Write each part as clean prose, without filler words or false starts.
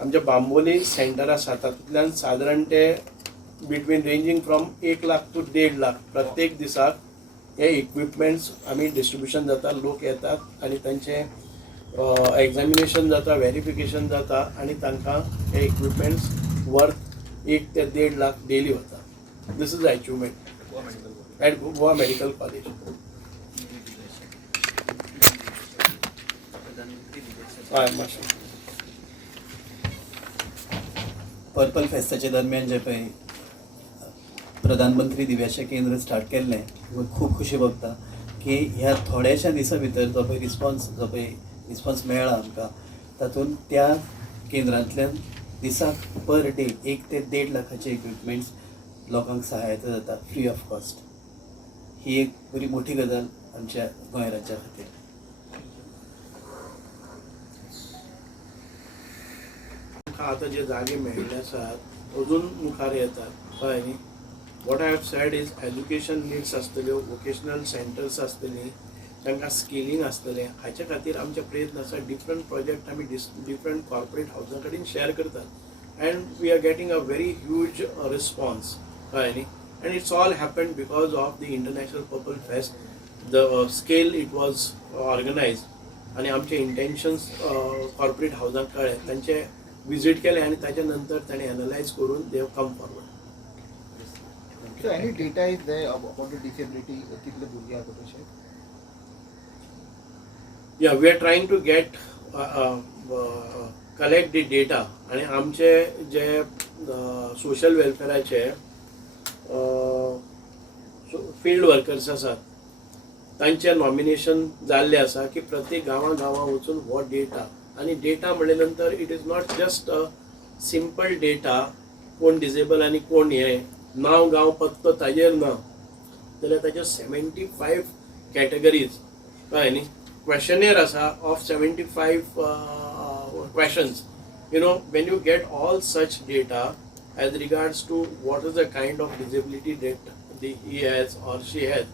आमचे बांबोली सेंटर आसा तातूंतल्यान सादारण ते between ranging from 1 lakh to 1.5 lakh प्रत्येक दिसाक हे इक्विपमेंट्स आमी डिस्ट्रिब्युशन जाता, लोक येतात आनी तांचे एग्जामिनेशन जाता, व्हेरिफिकेशन जाता आनी तांकां हे इक्विपमेंट्स वर्थ 1 ते 1.5 लाख डेली वता. This is achievement at Goa medical college. हय मातशें पर्पल फेस्टाच्या दरम्यान जे पळय प्रधानमंत्री दिव्याचे केंद्र स्टार्ट केल्लें खूब खुशी भोगता की ह्या थोड्याशा दिसां भितर जो पळय रिस्पॉन्स मेळ्ळा आमकां तातूंत त्या केंद्रांतल्यान दिसाक पर डे 1 ते 1.5 लाखाचे इक्विपमेंट्स लोकांक सहायता जाता फ्री ऑफ कॉस्ट. ही एक बरी मोठी गजाल आमच्या गोंय राज्या खातीर. आता जे जागे मेळिल्ले आसात अजून मुखार येतात कळ्ळें न्ही. What I have said is education needs आसतल्यो, वोकेशनल सेंटर्स आसतलीं, तांकां स्किलींग आसतलें. हाचे खातीर आमचे प्रयत्न आसा. डिफरंट प्रोजेक्ट आमी डिफरंट कॉर्पोरेट हावजां कडेन शेअर करतात and we are getting a very huge response कळ्ळें न्ही. And it's all happened because of the international purple fest. The scale it was organise आनी आमचे इंटेन्शन्स कॉर्पोरेट हावजांक कळ्ळे, तांचे विजीट केले आनी ताच्या नंतर ताणें एनालायज करून दे have come forward. So any data is there about the disability कितले भुरगे आसा तशें? Yeah, we are trying to get collect the data आणि आमचे जे सोशल वेलफेअराचे फील्ड वर्कर्स आसात तांचे नॉमिनेशन जाल्ले आसा की प्रत्येक गांवां वचून हो डेटा आणि डेटा म्हणले नंतर it is not just a simple data कोण डिसेबल आणि कोण हे नाव गांव पत्तो ताजेर ना जाल्यार ताचे 75 कॅटेगरीज कळ्ळें न्ही. क्वेश्चनेर आसा of 75 questions. You know, when you get all such data as regards to what is the kind of disability that he has or she has,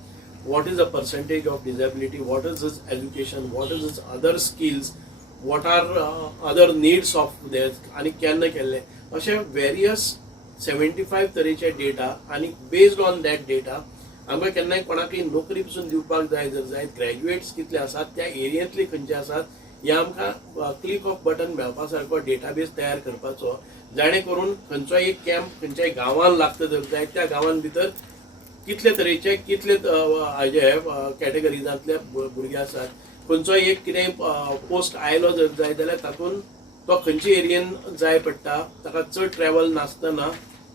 what is the percentage of disability, what is his education, what is his other skills, what are other needs of theirs आणि केन्ना केल्ले अशे various 75 तरेचे data आणि based on that data आमकां केन्नाय कोणाकय नोकरी पसून दिवपाक जाय जर जायत ग्रॅज्युएट्स कितले आसात त्या एरियांतले खंयचे आसात हे आमकां क्लिक ऑफ बटन मेळपा सारको डेटाबेस तयार करपाचो जाणे करून खंयचोय एक कॅम्प खंयच्याय गांवांत लागता जर जायत त्या गांवांत भितर कितले तरेचे कितले हाजे कॅटेगरीजांतले भुरगे आसात. खंयचोय एक कितेंय पोस्ट आयलो जर जाय जाल्यार तातूंत तो खंयच्या एरियेन जाय पडटा ताका चड ट्रॅव्हल नासतना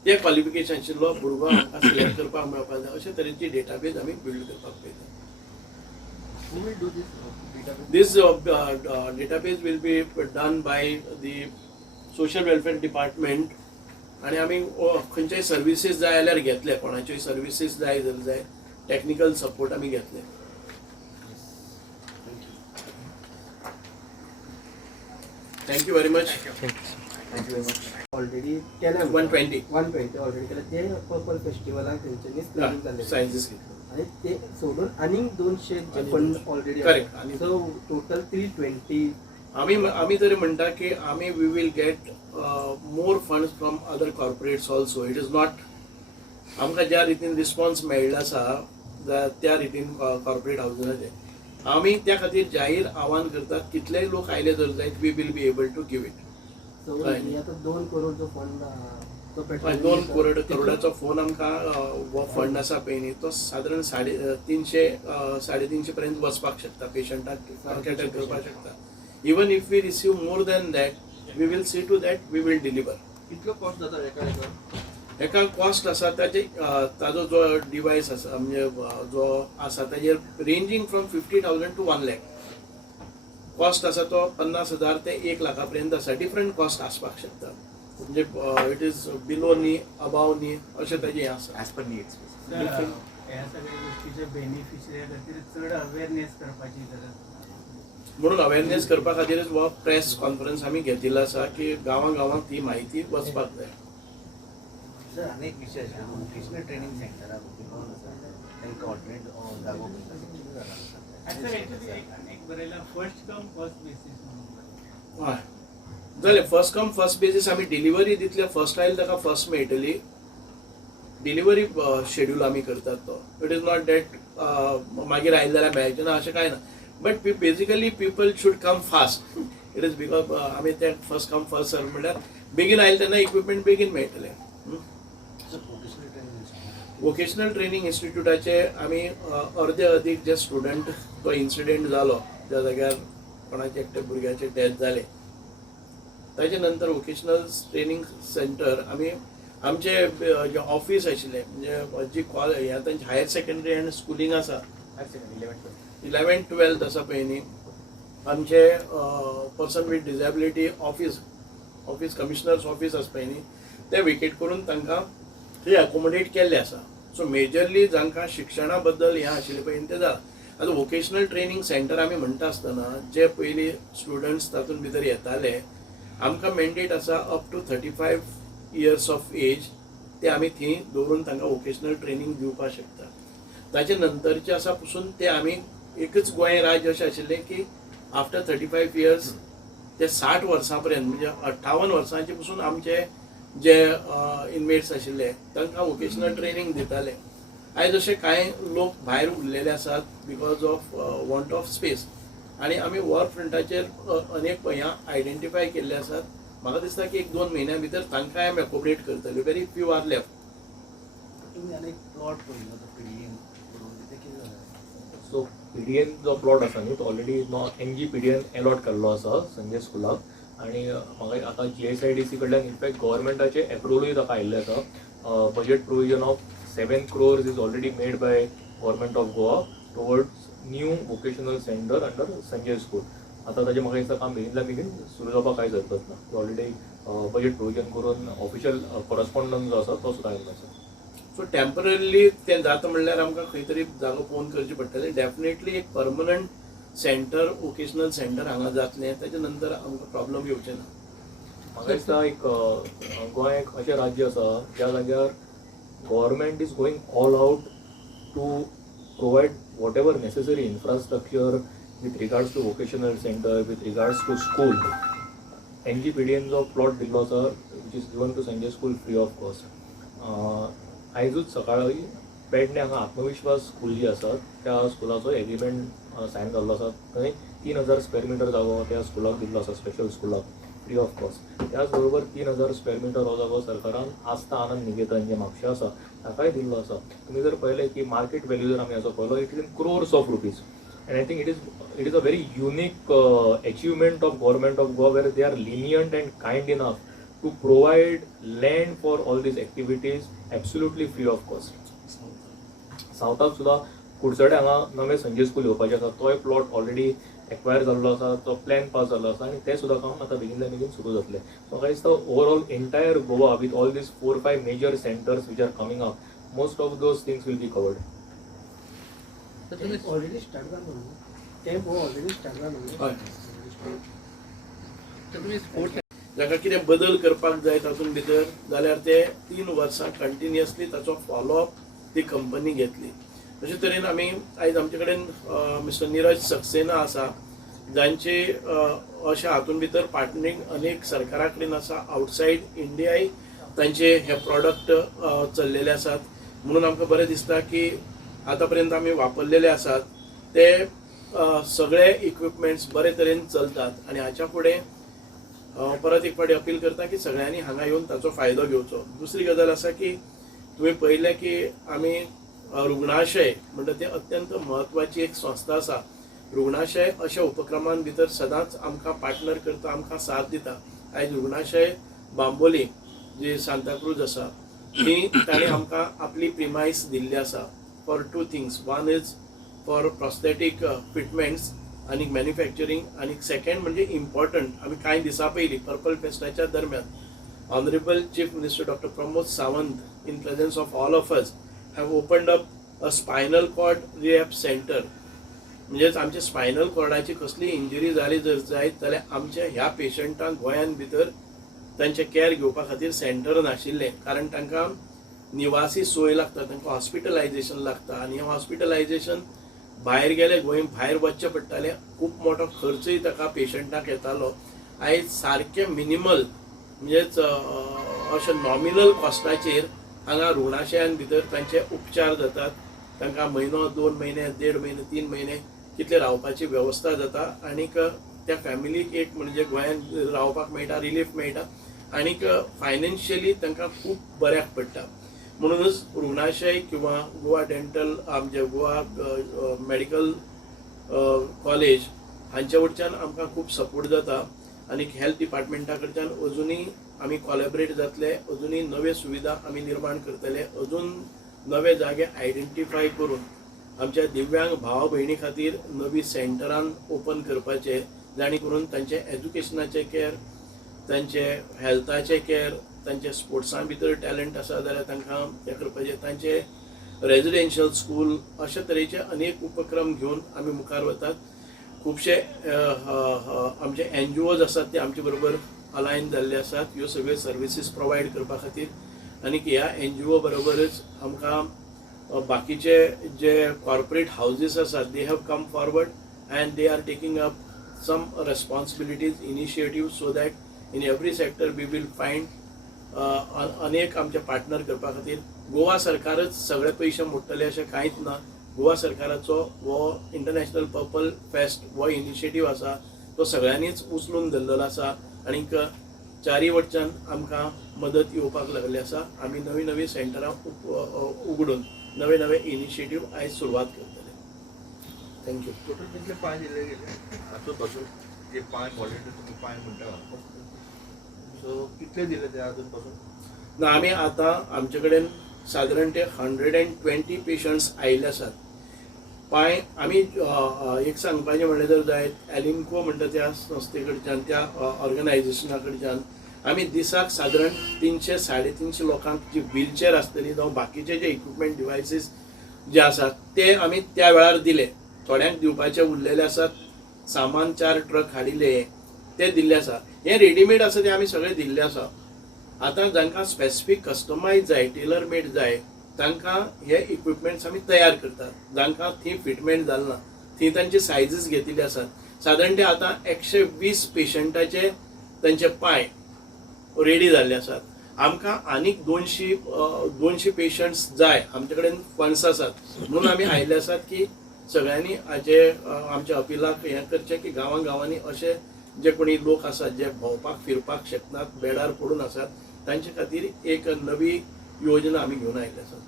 ते क्वॉलिफिकेशन आशिल्लो भुरगो आमकां सिलेक्ट करपाक मेळपाक जाय अशे तरेची डेटाबेस आमी बिल्ड करपाक पळयता. Who will do this database? This database will be done by the social welfare department आणि आमी खंयच्याय सर्विसीस जाय जाल्यार घेतले, कोणाच्योय सर्विसीस जाय जर जाय टेक्निकल सपोर्ट आमी घेतले. Thank you very much. Thank you very much. Already केल्या 120 ऑलरेडी केल्या ते पर्पल फेस्टिवलाक तेंच्यांनी स्क्रीनिंग जाल्ले सायन्सीस घेतले. आणि ते सोडून आनीक 200 जे फंड ऑलरेडी Correct. आणि सो टोटल 320. आम्ही तरी म्हणटा की आम्ही we will get more funds from other corporates also. It is not आमकां ज्या रितीन रिस्पॉन्स मेळिल्लो आसा त्या रितीन कॉर्पोरेट हावजाचे आमी त्या खातीर जाहीर आव्हान करतात कितलेय लोक आयले जर जायत we will be able to give it. So आता 2 करोडचो फंड तो 2 करोडाचो फोन आमकां हो फंड आसा पळय न्ही तो सादारण 350 पर्यंत वचपाक शकता, पेशंटाक कॅटर करपाक शकता. Even if we receive more than that we will see to that we will deliver. कितलो कॉस्ट जाता एका कॉस्ट आसा ताजो जो डिवायस आसा म्हणजे जो आसा ताजेर रेंजींग फ्रॉम 50,000 to 1 lakh कॉस्ट आसा तो 50,000 ते 1 लाखापर्यंत आसा. डिफरंट कॉस्ट आसपाक शकता म्हणजे इट इज बिलो न्ही अबाव न्ही अशें ताजें आसा. As per needs. ह्या सगळ्या गोष्टीचे बेनिफिशरी खातीर चड अवेरनेस करपाची गरज म्हणून अवेरनेस करपा खातीरच हो प्रेस कॉन्फरन्स आमी घेतिल्लो आसा की गांवां ती म्हायती वचपाक जाय. सर अनेक विषय आसा वोकेशनल ट्रेनिंग सेंटराक तांकां ऑल्टरनेट जागो सर एक्चुअली एक बरयला फर्स्ट कम फर्स्ट बेसिस म्हणून. हय जालें फर्स्ट कम फर्स्ट बेजीस आमी डिलिव्हरी दितले फर्स्ट आयली ताका फर्स्ट मेळटली डिलिव्हरी शेड्यूल आमी करतात तो इट इज नॉट डॅट मागीर आयले जाल्यार मेळचें ना अशें कांय ना but basically people should come fast it is because आमी ते फर्स्ट कम फर्स्ट सर्व म्हणल्यार बेगीन आयले तेन्ना इक्विपमेंट बेगीन मेळटलें वोकेशनल ट्रेनिंग इन्स्टिट्यूटाचे आमी अर्दे अदीक जे स्टुडंट तो इन्सिडेंट जालो ज्या जाग्यार कोणाचे एकटे भुरग्याचे डेथ जाले ताचे नंतर वोकेशनल ट्रेनिंग सेंटर आमी आमचे जे ऑफिस आशिल्ले म्हणजे जी ह्या तांचे हायर सेकंडरी एंड स्कुलींग आसा 11-12 आसा पळय न्ही आमचे person with disability office commissioners office आसा पळय न्ही ते वेकेट करून तांकां थंय अकोमोडेट केल्ले आसा सो मेजरली जांकां शिक्षणा बद्दल हें आशिल्लें पळय तें जालां आतां वोकेशनल ट्रेनिंग सेंटर आमी म्हणटा आसतना जे पयलीं स्टुडंट्स तातूंत भितर येताले आमकां मॅन्डेट आसा up to 35 years of age ते आमी थंय दवरून तांकां वोकेशनल ट्रेनिंग दिवपाक शकता ताचे नंतरचे आसा पसून ते आमी एकच गोंय राज्य अशें आशिल्लें की आफ्टर 35 इयर्स ते 60 वर्सां पर्यंत म्हणजे 58 वर्सांचे पसून आमचे जे इनमेट्स आशिल्ले तांकां वोकेशनल ट्रेनिंग दिताले आयज अशे कांय लोक भायर उरलेले आसात because of want of space आनी आमी वॉर फ्रंटाचेर अनेक आयडेंटिफाय केल्ले आसात म्हाका दिसता की 1-2 म्हयन्या भितर तांकांय आमी अकोमोडेट करतले व्हेरी फ्यू आर लेफ्ट तुम्ही अनेक प्लॉट पळयलो तो पीडीएन करून तिथे कितें जालें सो पीडीएन जो प्लॉट आसा न्ही तो ऑलरेडी एनजी पीडीएन अलॉट केल्लो आसा संजय स्कुलाक आनी म्हाका आतां GSIDC कडल्यान इनफॅक्ट गव्हर्मेंटाचे एप्रुवलूय ताका आयिल्लें आसा budget provision of 7 crores is already made by government of Goa towards new vocational centre under Sanjay school आतां ताजें म्हाका दिसता काम बेगिनल्या बेगीन सुरू जावपाक कांयच हरकत ना ते ऑलरेडी बजेट प्रोविजन करून ऑफिशियल करस्पॉन्डन्स जो आसा तो सुद्दां आयिल्लो आसा सो टेम्पररी तें जाता म्हणल्यार आमकां खंय तरी जागो पळोवन करचें पडटलें डेफिनेटली एक परमनंट सेंटर वोकेशनल सेंटर हांगा जातलें ताचे नंतर आमकां प्रॉब्लम येवचें ना म्हाका दिसता एक गोंय एक अशें राज्य आसा ज्या जाग्यार government is going all out to provide whatever necessary infrastructure with regards to vocational center, with regards to school. NGPDN जो प्लॉट दिल्लो आसा which is given to Sanjay School free of cost. आयजूच सकाळी पेडणे हांगा आत्मविश्वास school जी आसा त्या स्कुलाचो agreement Sion जाल्लो आसा थंय 3000 स्क्वेअर मिटर जागो त्या स्कुलाक दिल्लो आसा स्पेशल स्कुलाक फ्री ऑफ कॉस्ट त्याच बरोबर 3000 स्क्वेअर मिटर हो जागो सरकारान आस्था आनंद निकेतन जे म्हापशा आसा ताकाय दिल्लो आसा तुमी जर पळयलें की मार्केट व्हॅल्यू जर आमी असो पळयलो it is in crores of rupees. And I think it is a very unique achievement of government of Goa where they are lenient and kind enough to provide land for all these activities absolutely free of cost. सावथाक सुद्दां कुडचडे हांगा नवे Sanjay school येवपाचें आसा तो एक plot already acquire जाल्लो आसा तो प्लॅन पास जाल्लो आसा आनी तें सुद्दां काम आतां बेगिनल्या बेगीन सुरू जातलें सो म्हाका दिसता overall entire Goa with all these 4-5 major centres which are coming up most of those things will be covered. Already start जालो ते ऑलरेडी स्टार्ट जालो जाका कितें बदल करपाक जाय तातूंत भितर जाल्यार ते 3 वर्सां कंटिन्युअसली ताचो फॉलोअप ती कंपनी घेतली अशे तरेन आमी आयज आमचे कडेन मिस्टर नीरज सक्सेना आसा जांचे अशा हातूंत भितर पार्टनरींग अनेक सरकारा कडेन आसा आउटसायड इंडियाय तांचे हे प्रॉडक्ट चल्लेले आसात म्हणून आमकां बरें दिसता की आतां पर्यंत आमी वापरलेले आसात ते सगळे इक्विपमेंट्स बरे तरेन चलतात आनी हाच्या फुडें परत एक फावटी अपील करता की सगळ्यांनी हांगा येवन ताचो फायदो घेवचो. दुसरी गजाल आसा की तुमी पळयलें की आमी रुग्णाशय म्हणटा ते अत्यंत म्हत्वाची एक संस्था आसा रुग्णाशय अशा उपक्रमान भितर सदांच आमकां पार्टनर करता आमकां साथ दिता. आयज रुग्णाशय बांबोली जी सांताक्रूज आसा ती ताणें आमकां आपली प्रिमायस दिल्ली आसा for 2 things. One is for prosthetic fitments आणि मॅन्युफॅक्चरिंग आणि सेकंड म्हणजे इम्पॉर्टंट आमी कांय दिसां पयलीं पर्पल फेस्टाच्या दरम्यान honourable chief minister doctor Pramod Sawant in presence of all of us have opened up a spinal cord rehab centre म्हणजेच आमच्या स्पायनल कॉर्डाची कसली इंजरी जाली जर जायत जाल्यार आमच्या ह्या पेशंटांक गोंयान भितर तांचे केअर घेवपा खातीर सेंटर नाशिल्लें कारण तांकां निवासी सोय लागता तांकां हॉस्पिटलायजेशन लागता आनी हें हॉस्पिटलायजेशन भायर गेले गोंय भायर वचचें पडटालें खूब मोठो खर्चय ताका पेशंटाक येतालो आयज सारके मिनिमल म्हणजेच अशे नॉमिनल कॉस्टाचेर हांगा रुग्णाशयान भितर तांचे उपचार जातात. तांकां म्हयनो 2 म्हयने 1.5 म्हयने 3 म्हयने कितले रावपाची वेवस्था जाता आनीक त्या फॅमिलीक एक म्हणजे गोंयांत रावपाक मेळटा, रिलीफ मेळटा आनीक फायनान्शियली तांकां खूब बऱ्याक पडटा. म्हणूनच रुग्णाशय किंवा गोवा डेंटल आमचे गोवा मेडिकल कॉलेज हांचे वटच्यान आमकां खूब सपोर्ट जाता आनीक हेल्थ डिपार्टमेंटा कडच्यान अजुनूय आमी कॉलेबरेट जातले, अजुनूय नव्यो सुविधा आमी निर्माण करतले, अजून नवे जागे आयडेंटिफाय करून आमच्या दिव्यांग भाव भयणी खातीर नवी सेंटरान ओपन करपाचे, जाणी करून तांचे एज्युकेशनाचे केअर, तांचे हेल्थाचे केअर, तांचे स्पोर्ट्सा भितर टॅलंट आसा जाल्यार तांकां हें करपाचें, तांचे रेजिडेन्शियल स्कूल अशे तरेचे अनेक उपक्रम घेवन आमी मुखार वतात. खुबशे आमचे NGOज आसात ते आमचे बरोबर अलायन जाल्ले आसात ह्यो सगळ्यो सर्विसीस प्रोवायड करपा खातीर. आनीक ह्या NGO बरोबरच आमकां बाकीचे जे कॉर्पोरेट हाऊजीस आसात they have come forward and they are taking up some responsibilities initiative so that in every sector we will find अनेक आमचे पार्टनर करपा खातीर. गोवा सरकारच सगळे पयशे मोडटले अशें कांयच ना. गोवा सरकाराचो हो इंटरनॅशनल पर्पल फेस्ट हो इनिशिएटिव्ह आसा तो सगळ्यांनीच उचलून धरलेलो आसा आनीक चारी वटच्यान आमकां मदत येवपाक लागली आसा. आमी नवी नवी सेंटरां उगडून नवे नवे इनिशिएटिव्ह आयज सुरवात करतले. थँक्यू. टोटल कितले पांय दिले गेले हातूंत पासून जे पांय व्हॉलेंटियर तुमी पांय म्हणटा सो कितले दिले ते हातूंत पासून? ना आमी आतां आमचे कडेन सादारण ते 120 पेशंट्स आयिल्ले आसात. पांय आमी एक सांगपाचें म्हणलें जर जायत एलिमको म्हणटा त्या संस्थे कडच्यान त्या ऑर्गनायझेशना कडच्यान आमी दिसाक सादारण 300-350 लोकांक जी व्हीलचेअर आसतली जावं बाकीचे जे इक्विपमेंट डिवायसीस जे आसात ते आमी त्या वेळार दिले. थोड्यांक दिवपाचे उरलेले आसात. सामान 4 ट्रक हाडिल्ले ते दिल्ले आसा. हे रेडीमेड आसा ते आमी सगळे दिल्ले आसा. आतां जांकां स्पेसिफीक कस्टमायज जाय, टेलर मेड जाय तांकां हे इक्विपमेंट्स आमी तयार करतात. जांकां थंय फिटमेंट जालना थंय तांचे सायजीस घेतिल्ले आसात. सादारण ते आतां 120 पेशंटाचे तांचे पांय रेडी जाल्ले आसात. आमकां आनीक 200 पेशंट्स जाय. आमचे कडेन फंड्स आसात म्हणून आमी आयिल्ले आसात की सगळ्यांनी हाचे आमच्या अपिलाक हें करचें की गांवांनी अशे जे कोणी लोक आसात जे भोंवपाक फिरपाक शकनात, बेडार पडून आसात तांचे खातीर एक नवी योजना आमी घेवन आयिल्ले आसात.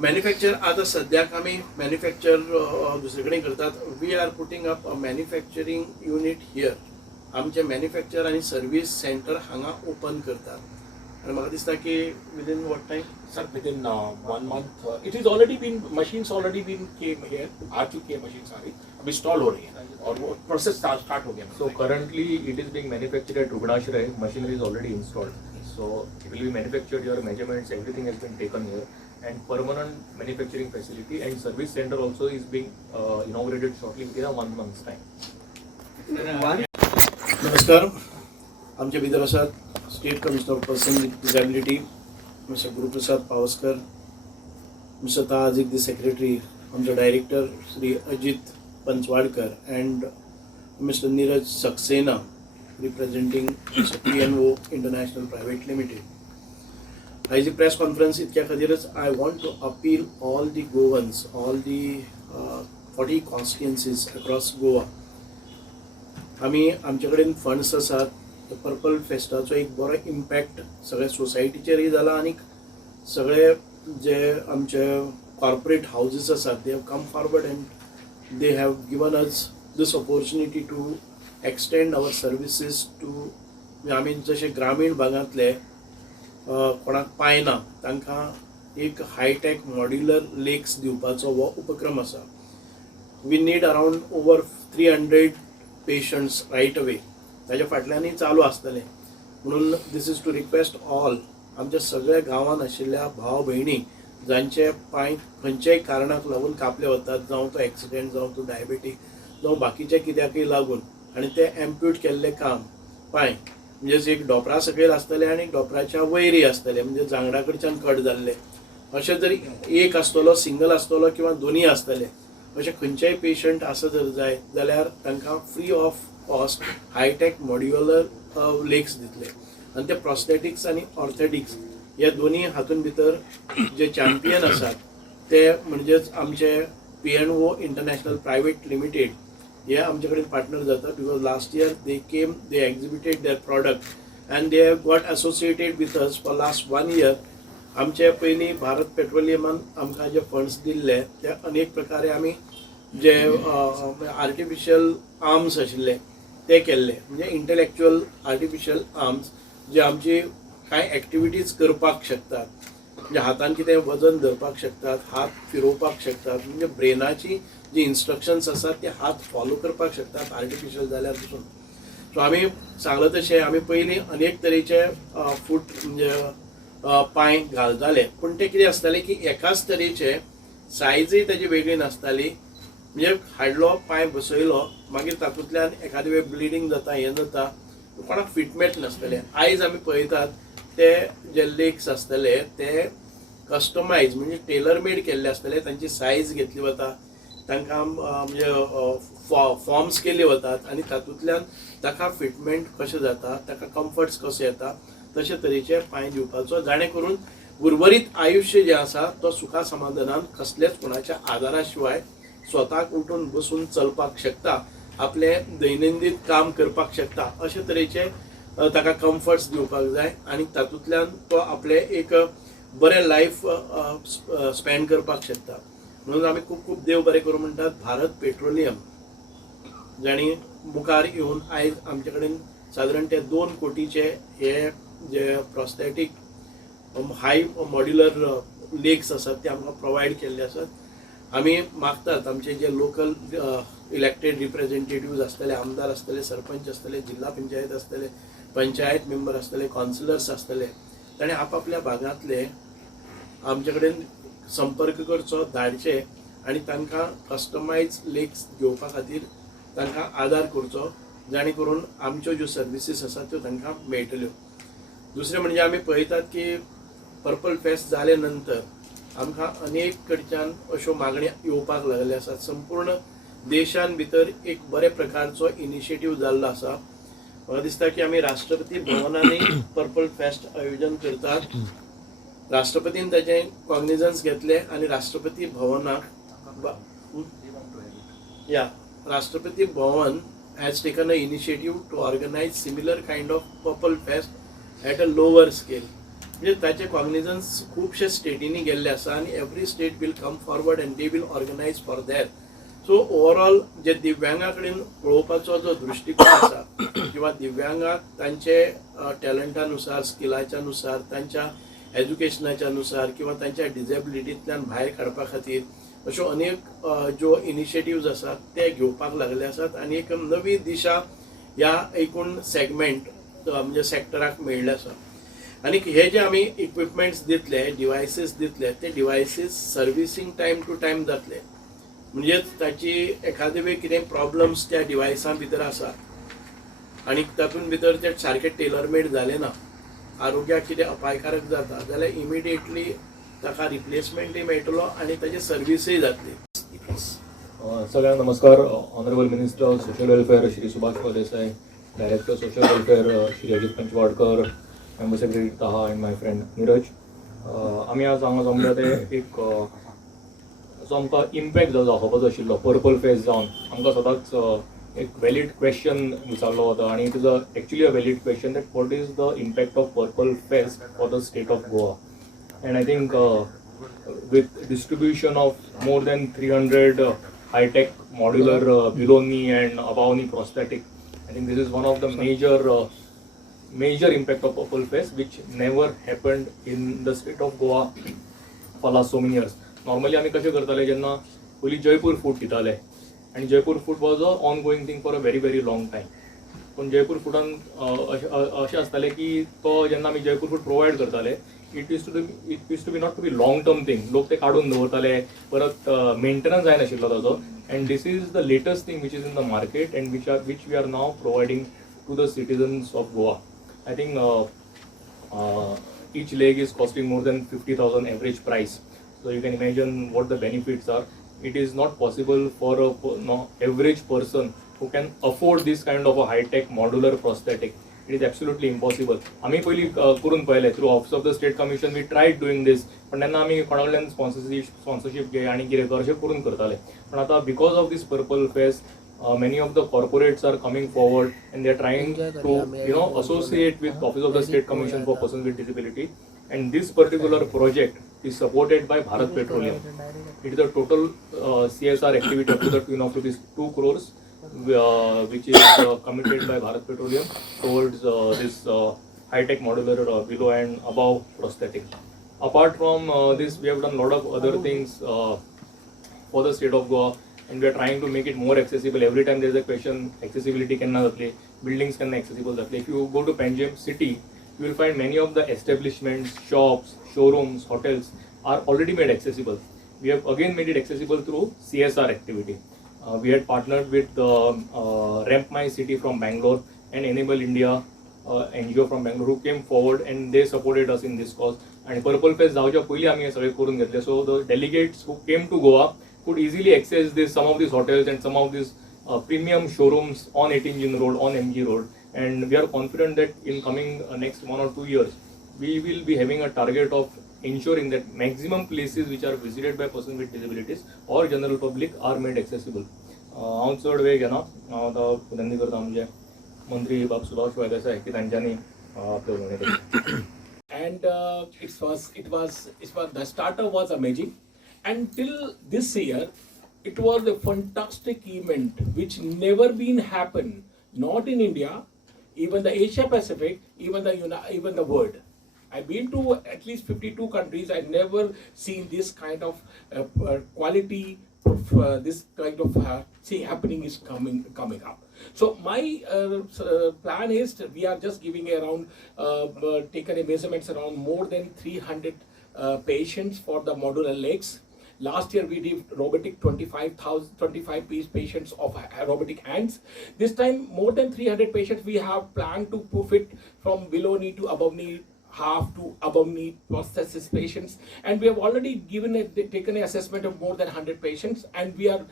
मॅन्युफॅक्चर आतां सद्याक आमी मॅन्युफॅक्चर दुसरे कडेन करतात. We are putting up a manufacturing unit here. आमचे मॅन्युफॅक्चर आनी सर्वीस सेंटर हांगा ओपन करतात आनी म्हाका दिसता की within what time Sir, within 1 month, it is already been, machines already been came here, R2K machines are अभी installed हो रही हैं और वो process start हो गया. So currently it is being manufactured at Rugnashray, machinery is already installed. So it will be manufactured here, measurements, everything has been taken here and permanent manufacturing facility and service center also is being inaugurated shortly within a 1 month's time. नमस्कार. आमचे भितर आसात state commissioner of person with disability mister Guruprasad Pawaskar, mister ताजिक the secretary, आमचे director Shri Ajit Panchwadkar and mister Neeraj Saxena representing PNO international private limited. आयज press conference इतक्या खातीरच I want to appeal all the Goans, all the 40 constituencies across Goa. आमी आमचे कडेन funds आसात. Purple फेस्टाचो एक बरो इम्पॅक्ट सगळ्या सोसायटीचेरय जाला आनीक सगळे जे आमचे कॉर्पोरेट हाऊजीस आसात they have come forward and they have given us this opportunity to extend our services to. आमी जशे ग्रामीण भागांतले कोणाक पांय ना तांकां एक हायटेक मॉड्युलर लेक्स दिवपाचो हो उपक्रम आसा. We need around over 300 patients right away. ताच्या फाटल्यानय चालू आसतलें म्हणून this is to request all आमच्या सगळ्या गांवांत आशिल्ल्या भाव भयणी जांचे पांय खंयच्याय कारणाक लागून कापले वतात, जावं तो एक्सिडेंट, जावं तो डायबेटीक, जावं बाकीच्या कित्याकय लागून आनी ते एम्प्यूट केल्ले काम पांय म्हणजे एक डॉपरा सकयल आसतले आनी डॉपराच्या वयरय आसतले म्हणजे जांगडा कडच्यान कट जाल्ले. अशें जर एक आसतलो, सिंगल आसतलो किंवा दोनूय आसतले अशे खंयचेय पेशंट आसा जर जाय जाल्यार तांकां free of cost hi tech modular legs दितले आनी ते प्रॉस्थेटिक्स आनी ऑर्थेटिक्स ह्या दोनी हातून भितर जे चॅम्पियन आसात ते म्हणजेच आमचे P&O इंटरनॅशनल प्रायवेट लिमिटेड हे आमचे कडेन पार्टनर जाता because last year they came they exhibited their product and they have got associated with us for last 1 year. आमचे पयलीं भारत पेट्रोलियमान आमकां जे फंड्स दिल्ले ते अनेक प्रकारे आमी जे आर्टिफिशियल आर्म्स आशिल्ले ते केल्ले म्हणजे इंटलेक्च्युअल आर्टिफिशियल आर्म्स जे आमची कांय एक्टिविटीज करपाक शकतात म्हणजे हातान कितें वजन धरपाक शकतात हात फिरोवपाक शकतात म्हणजे ब्रेनाची जी इन्स्ट्रक्शन्स आसात ते हात फॉलो करपाक शकतात आर्टिफिशियल जाल्यार पसून. सो आमी सांगले तशें आमी पयलीं अनेक तरेचे फूट म्हणजे पांय घालताले पूण ते कितें आसतालें की एकाच तरेचे सायजूय ताजी वेगळी नासताली म्हणजे हाडलो पांय बसयलो मागीर तातूंतल्यान एखादे वेळ ब्लिडींग जाता हें जाता कोणाक फिटमेट नासतले. आयज आमी पळयतात ते जे लेग्स आसतले ते कस्टमायज म्हणजे टेलर मेड केल्ले आसतले तांची सायज घेतली वता तांकां म्हणजे फॉर्म्स केले वतात आनी तातूंतल्यान ताका फिटमेंट कशें जाता ताका कम्फर्ट्स कसो येता तशे तरेचे पांय दिवपाचो जाणे करून उर्वरीत आयुश्य जें आसा तो सुखा समाधानान कसलेच कोणाच्या आदारा शिवाय स्वताक उठून बसून चलपाक शकता आपले दैनंदीन काम करपाक शकता अशे तरेचे ताका कम्फर्ट्स दिवपाक जाय आनी तातूंतल्यान तो आपले एक बरें लायफ स्पेंड करपाक शकता. म्हणून आमी खूब खूब देव बरें करूं म्हणटात भारत पेट्रोलियम जाणी मुखार येवन आयज आमचे कडेन सादारण ते 2 कोटीचे हे जे प्रॉस्थेटीक हाय मॉड्युलर लेग्स आसात ते आमकां प्रोवायड केल्ले आसात. आमी मागतात आमचे जे लोकल इलेक्टेड रिप्रेझेंटेटिव्ज आसतले आमदार आसतले सरपंच आसतले जिल्हा पंचायत आसतले पंचायत मेंबर आसतले कावन्सिलर्स आसतले ताणें आपापल्या भागांतले आमचे कडेन संपर्क करचो धाडचे आनी तांकां कस्टमायज लेग्स घेवपा खातीर तांकां आदार करचो जाणे करून आमच्यो ज्यो सर्विसीस आसात त्यो तांकां मेळटल्यो. दुसरें म्हणजे आमी पळयतात की पर्पल फेस्ट जाले नंतर आमकां अनेक कडच्यान अश्यो मागण्यो येवपाक लागले आसात. संपूर्ण देशान भितर एक बरे प्रकारचो इनिशिएटीव जाल्लो आसा. म्हाका दिसता की आमी राष्ट्रपती भवनांनी पर्पल फेस्ट आयोजन करतात. राष्ट्रपतीन ताचें कॉग्निजन्स घेतले आनी राष्ट्रपती भवनाक राष्ट्रपती भवन has taken an initiative to organize similar kind of purple fest at a lower scale. म्हणजे ताचे कॉग्निजन्स खूबशे स्टेटींनी गेल्ले आसा आनी every state will come forward and they will organise for that. So overall जे दिव्यांगा कडेन पळोवपाचो जो दृश्टिकोन आसा किंवा दिव्यांगाक तांचे टॅलंटानुसार स्किलाच्या नुसार तांच्या एज्युकेशनाच्या नुसार किंवा तांच्या डिजेबिलिटींतल्यान भायर काडपा खातीर अश्यो अनेक ज्यो इनिशिएटिव्ज आसात ते घेवपाक लागले आसात आनी एक नवी दिशा ह्या एकूण सेगमेंट म्हणजे सेक्टराक मेळ्ळें आसा. आनी हे जे आमी इक्विपमेंट्स दितले डिवायसीस दितले ते devices servicing time to time जातले म्हणजे ताची एखादे वेळ कितें प्रॉब्लम्स त्या डिवायसा भितर आसा आनी तातूंत भितर ते सारके टेलर मेड जाले ना आरोग्याक कितें अपायकारक जाता जाल्यार इमिडिएटली ताका रिप्लेसमेंटूय मेळटलो आनी ताची सर्विसूय जातली. सगळ्यांना नमस्कार. Honourable minister social welfare Shri Subhash Phaldesai, director social welfare Shri Ajit Panchwadkar, member secretary Taha and my friend Neeraj. आमी आज हांगा जमले ते एक जो आमकां इम्पॅक्ट जो दाखोवपाचो आशिल्लो पर्पल फेस्ट जावन आमकां सदांच एक वॅलीड क्वेश्चन विचारलो वता आनी it is actually a valid question that what is the impact of purple fest for the state of Goa. And I think with distribution of more than 300 high-tech modular below knee and above knee prosthetic, I think this is one of the major impact of Purple Fest which never happened in the state of Goa for last so many years. Normally आम्ही कशें करताले जेन्ना पयलीं Jaipur food दिताले and Jaipur food was a ongoing thing for a very long time. पण Jaipur Fudan अशें आसतालें की तो जेन्ना आमी जयपूर फूड प्रोवायड करताले it use to be not to be long term thing. लोक ते काडून दवरताले परत मेंटेनन्स जायनाशिल्लो ताजो and this is the latest thing which is in the market and which we are now providing to the citizens of Goa. I think each leg is costing more than 50,000 average price. So you can imagine what the benefits are. it is not possible for a average person who can afford this kind of a high-tech modular prosthetic. It is absolutely impossible. आम्ही पहिली करून पळयलें through office of the state commission we tried doing this, पण तेन्ना आमी कोणाकडल्यान sponsorship घे आनी कितें कर अशें करून करताले. पण आतां because of this purple fest many of the corporates are coming forward and they are trying to associate with Office of the State Commission for Persons with Disability, and this particular project is supported by Bharat Petroleum. It is a total CSR activity up to the tune of rupees 2 crores which is committed by Bharat Petroleum towards this high-tech modular below and above prosthetic. Apart from this, we have done a lot of other things for the state of Goa, and we are trying to make it more accessible. Every time there is a question, accessibility kenna jatle, buildings kenna accessible jatle. If you go to Panjim city, you will find many of the establishments, shops, showrooms, hotels are already made accessible. We have again made it accessible through CSR activity. We had partnered with Ramp My City from Bangalore and Enable India NGO from Bangalore who came forward and they supported us in this cause. And Purple Fest जावच्या पयली आमी हे सगळे करून घेतले. So the delegates who came to Goa could easily access some of these hotels and some of these premium showrooms on 18 June Road, on MG Road. And we are confident that in coming next 1 or 2 years, we will be having a target of ensuring that maximum places which are visited by persons with disabilities or general public are made accessible. हांव चड वेळ घेना, हांव आतां विनंती करता आमचे मंत्री बाब सुभाष देसाय की तांच्यांनी आपले उलोवणी करची. And it was the startup was amazing, and till this year it was a fantastic event which never been happened, not in India, even the Asia Pacific, even the world. I've been to at least 52 countries. I've never seen this kind of quality of this kind of thing happening is coming up. So my plan is we are just giving around taken a measurements around more than 300 patients for the modular legs. Last year we did robotic 25 piece patients of robotic hands. This time more than 300 patients we have planned to fit from below knee to above knee, half to above knee prosthesis patients, and we have already taken an assessment of more than 100 patients, and we are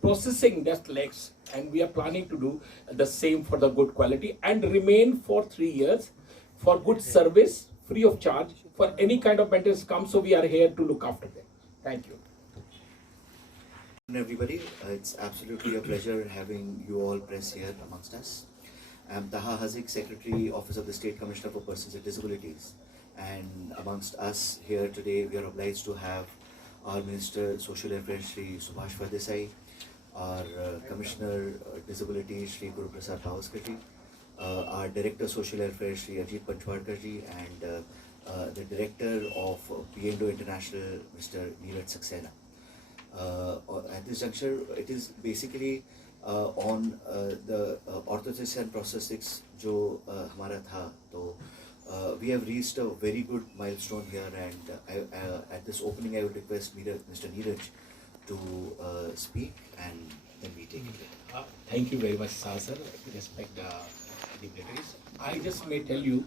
processing that legs, and we are planning to do the same for the good quality and remain for 3 years for good service, free of charge for any kind of maintenance comes. So we are here to look after them. Thank you. Everybody, it's absolutely a pleasure having you all press here amongst us. I'm Taha Hazik, Secretary, Office of the State Commissioner for Persons with Disabilities, and amongst us here today we are obliged to have our Minister Social Welfare Shri Subhash Desai, our Commissioner Disability Shri Guru Prasad Bhavaskarji, our Director Social Welfare Shri Ajit Panchwadkar ji, and the Director of P&O International Mr. Neeraj Saxena. At this juncture, it is basically on the orthotics and prosthetics जो हमारा था, तो we have reached a very good milestone here, and at this opening I would request Mr. Neeraj to speak, and then we take it. Thank you very much, sir. Respect the dignitaries. I just may tell you,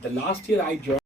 the last year I joined